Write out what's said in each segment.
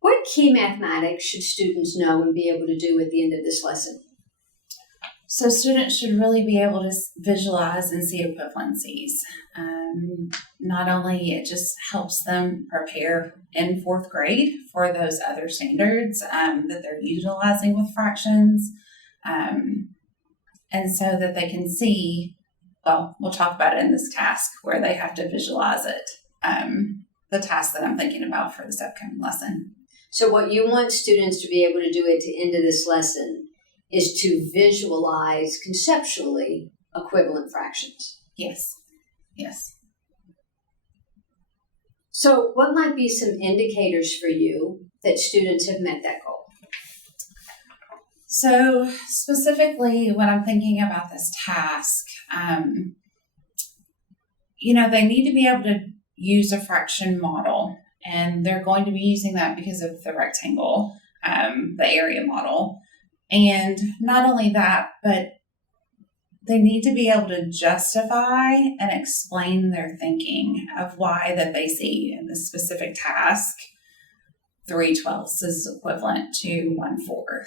What key mathematics should students know and be able to do at the end of this lesson? So students should really be able to visualize and see equivalencies. Not only it just helps them prepare in fourth grade for those other standards that they're utilizing with fractions, and so that they can see, well, we'll talk about it in this task where they have to visualize it, the task that I'm thinking about for this upcoming lesson. So what you want students to be able to do at the end of this lesson is to visualize conceptually equivalent fractions. Yes. Yes. So what might be some indicators for you that students have met that goal? So specifically when I'm thinking about this task, they need to be able to use a fraction model, and they're going to be using that because of the rectangle, the area model. And not only that, but they need to be able to justify and explain their thinking of why that they see in this specific task 3/12 is equivalent to 1/4.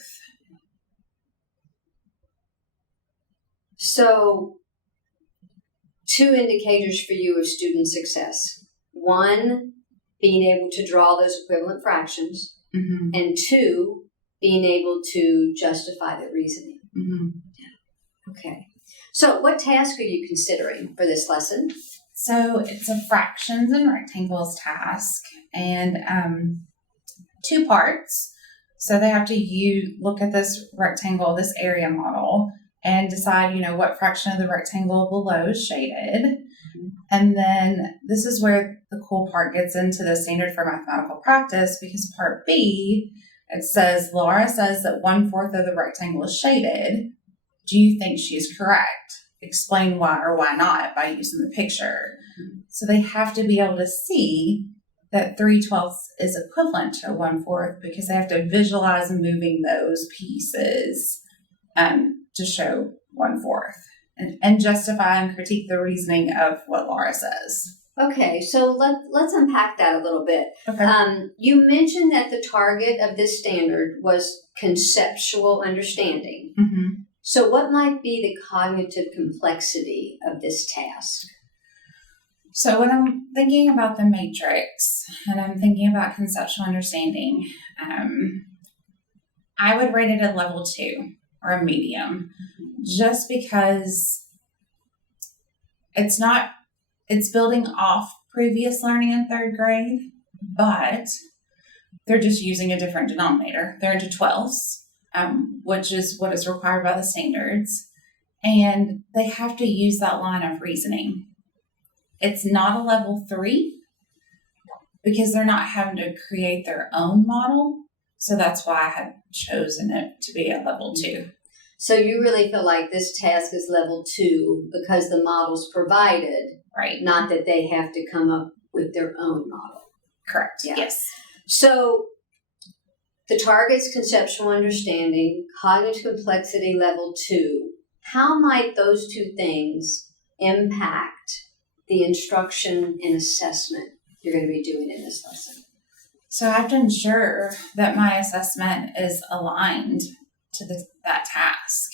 So 2 indicators for you of student success. 1, being able to draw those equivalent fractions, mm-hmm. and 2, being able to justify the reasoning. Mm-hmm. Okay. So what task are you considering for this lesson? So it's a fractions and rectangles task, and 2 parts. So they have to look at this rectangle, this area model, and decide, what fraction of the rectangle below is shaded. Mm-hmm. And then this is where the cool part gets into the standard for mathematical practice, because part B, it says, Laura says that 1/4 of the rectangle is shaded. Do you think she's correct? Explain why or why not by using the picture. Mm-hmm. So they have to be able to see that 3/12 is equivalent to 1/4, because they have to visualize moving those pieces to show 1/4 and justify and critique the reasoning of what Laura says. Okay, so let's unpack that a little bit. Okay. You mentioned that the target of this standard was conceptual understanding. Mm-hmm. So what might be the cognitive complexity of this task? So when I'm thinking about the matrix and I'm thinking about conceptual understanding, I would rate it a level 2 or a medium, just because it's building off previous learning in 3rd grade, but they're just using a different denominator. They're into 12s, which is what is required by the standards, and they have to use that line of reasoning. It's not a level 3 because they're not having to create their own model. So that's why I had chosen it to be a level 2. So you really feel like this task is level 2 because the model's provided, right? Not that they have to come up with their own model. Correct. Yeah. Yes. So the target's conceptual understanding, cognitive complexity level 2. How might those 2 things impact the instruction and assessment you're going to be doing in this lesson? So I have to ensure that my assessment is aligned to that task.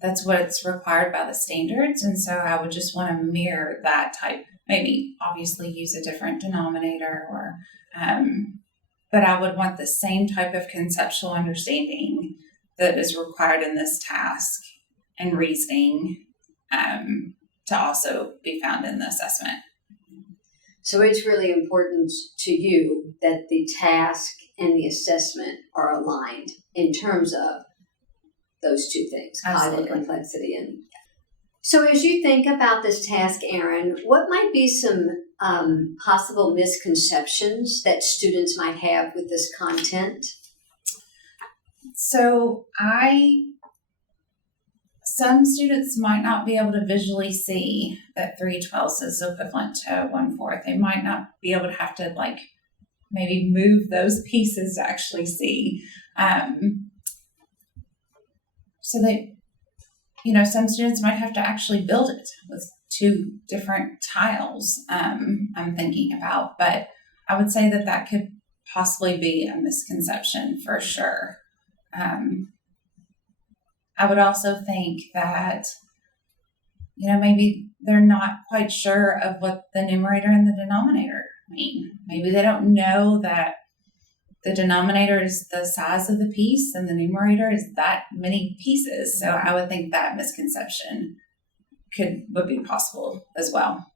That's what's required by the standards. And so I would just want to mirror that type, maybe obviously use a different denominator, but I would want the same type of conceptual understanding that is required in this task and reasoning to also be found in the assessment. So it's really important to you that the task and the assessment are aligned in terms of those 2 things, cognitive complexity. And so as you think about this task, Erin, what might be some possible misconceptions that students might have with this content? So some students might not be able to visually see that 3/12 is equivalent to 1/4. They might not be able to have to maybe move those pieces to actually see. So they, some students might have to actually build it with 2 different tiles I'm thinking about, but I would say that could possibly be a misconception for sure. I would also think that, maybe they're not quite sure of what the numerator and the denominator mean. Maybe they don't know that the denominator is the size of the piece and the numerator is that many pieces. So I would think that misconception would be possible as well.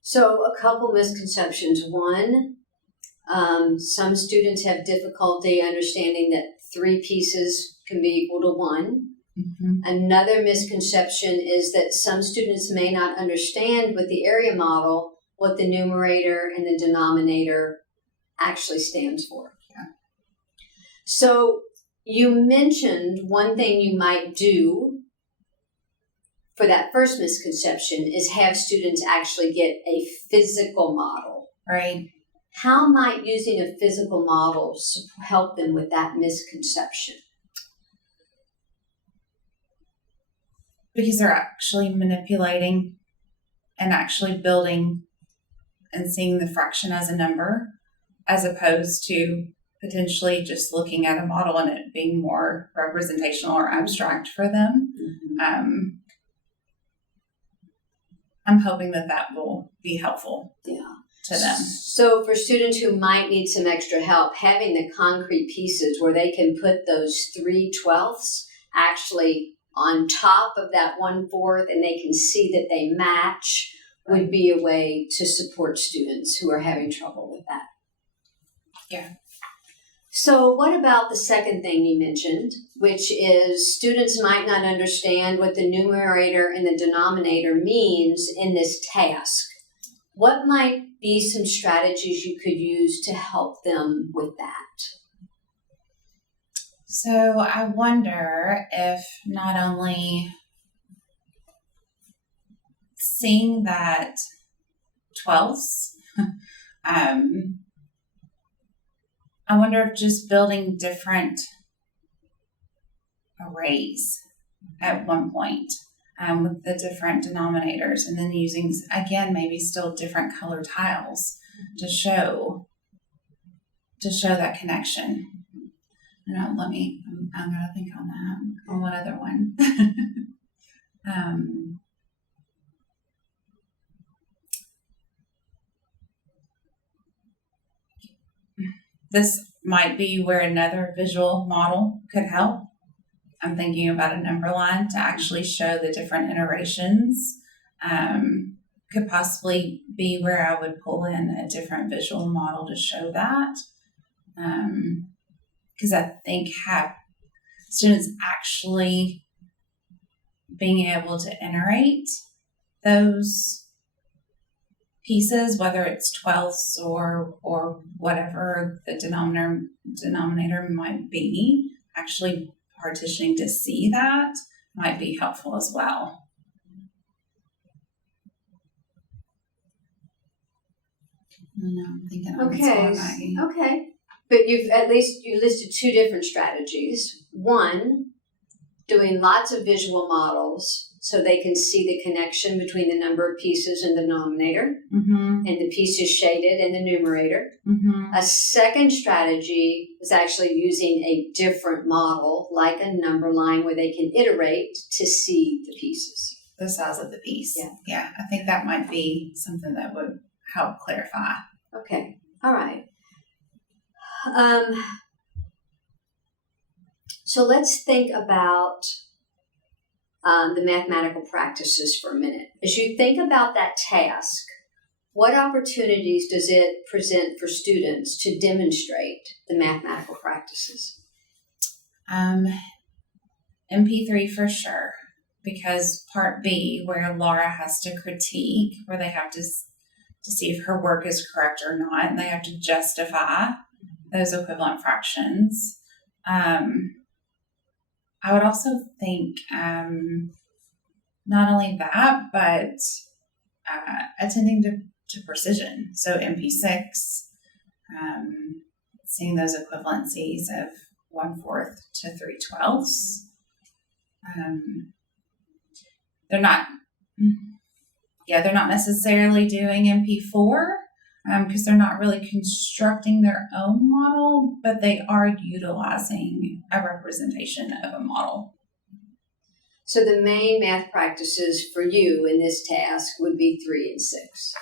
So a couple misconceptions. One, some students have difficulty understanding that 3 pieces can be equal to 1. Mm-hmm. Another misconception is that some students may not understand with the area model what the numerator and the denominator actually stands for. Yeah. So you mentioned one thing you might do for that first misconception is have students actually get a physical model. Right. How might using a physical model help them with that misconception? Because they're actually manipulating and actually building and seeing the fraction as a number, as opposed to potentially just looking at a model and it being more representational or abstract for them. Mm-hmm. I'm hoping that will be helpful to them. So for students who might need some extra help, having the concrete pieces where they can put those 3/12 actually on top of that 1/4 and they can see that they match would be a way to support students who are having trouble with that. Yeah. So what about the second thing you mentioned, which is students might not understand what the numerator and the denominator means in this task? What might be some strategies you could use to help them with that? So I wonder if not only seeing that 12ths, I wonder if just building different arrays at one point with the different denominators, and then using, again, maybe still different color tiles to show that connection. I'm going to think on that. On one other one. This might be where another visual model could help. I'm thinking about a number line to actually show the different iterations. Could possibly be where I would pull in a different visual model to show that. Because I think have students actually being able to iterate those pieces, whether it's 12ths or whatever the denominator might be, actually partitioning to see that might be helpful as well. I'm thinking on this one, Maggie. Okay. But you listed 2 different strategies. One, doing lots of visual models so they can see the connection between the number of pieces in the denominator and the pieces shaded in the numerator. Mm-hmm. A second strategy is actually using a different model, like a number line where they can iterate to see the pieces. The size of the piece. Yeah. I think that might be something that would help clarify. Okay. All right. So let's think about the mathematical practices for a minute. As you think about that task, what opportunities does it present for students to demonstrate the mathematical practices? MP3 for sure, because part B, where Laura has to critique, where they have to see if her work is correct or not, and they have to justify those equivalent fractions. I would also think not only that, but attending to precision. So MP6, seeing those equivalencies of 1/4 to 3/12. They're not necessarily doing MP4. because they're not really constructing their own model, but they are utilizing a representation of a model. So the main math practices for you in this task would be 3 and 6.